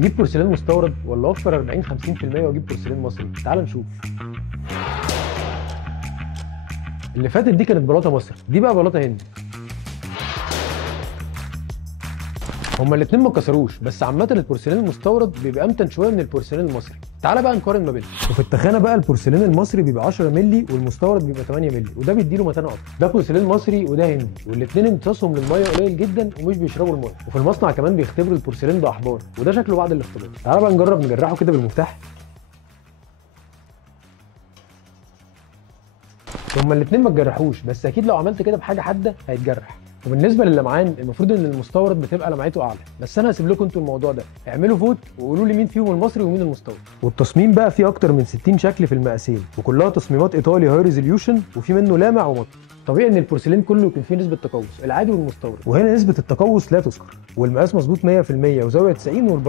اجيب بورسلين مستورد ولا اوفر 40 50% واجيب بورسلين مصري؟ تعال نشوف. اللي فاتت دي كانت بلاطه مصري، دي بقى بلاطه هندي. هما الاثنين ما اتكسروش، بس عامه البورسلين المستورد بيبقى امتن شويه من البورسلين المصري. تعالى بقى نقارن ما بينهم. وفي التخانه بقى البورسلين المصري بيبقى 10 مللي والمستورد بيبقى 8 مللي، وده بيديله متانه اكتر. ده بورسلين مصري وده هندي، والاثنين امتصاصهم للميه قليل جدا ومش بيشربوا الميه. وفي المصنع كمان بيختبروا البورسلين باحبار، وده شكله بعد الاختبار. تعالى بقى نجرب نجرحه كده بالمفتاح. هما الاثنين ما اتجرحوش، بس اكيد لو عملت كده بحاجه حاده هيتجرح. وبالنسبه للمعان المفروض ان المستورد بتبقى لمعته اعلى، بس انا هسيب لكم انتوا الموضوع ده. اعملوا فوت وقولوا لي مين فيهم المصري ومين المستورد. والتصميم بقى فيه اكتر من 60 شكل في المقاسين، وكلها تصميمات ايطالي هاي ريزوليوشن، وفي منه لامع ومطفي. طبيعي ان البورسلين كله يكون فيه نسبه تقوس، العادي والمستورد، وهنا نسبه التقوس لا تذكر، والمقاس مظبوط 100% وزاويه 90 والبلاطه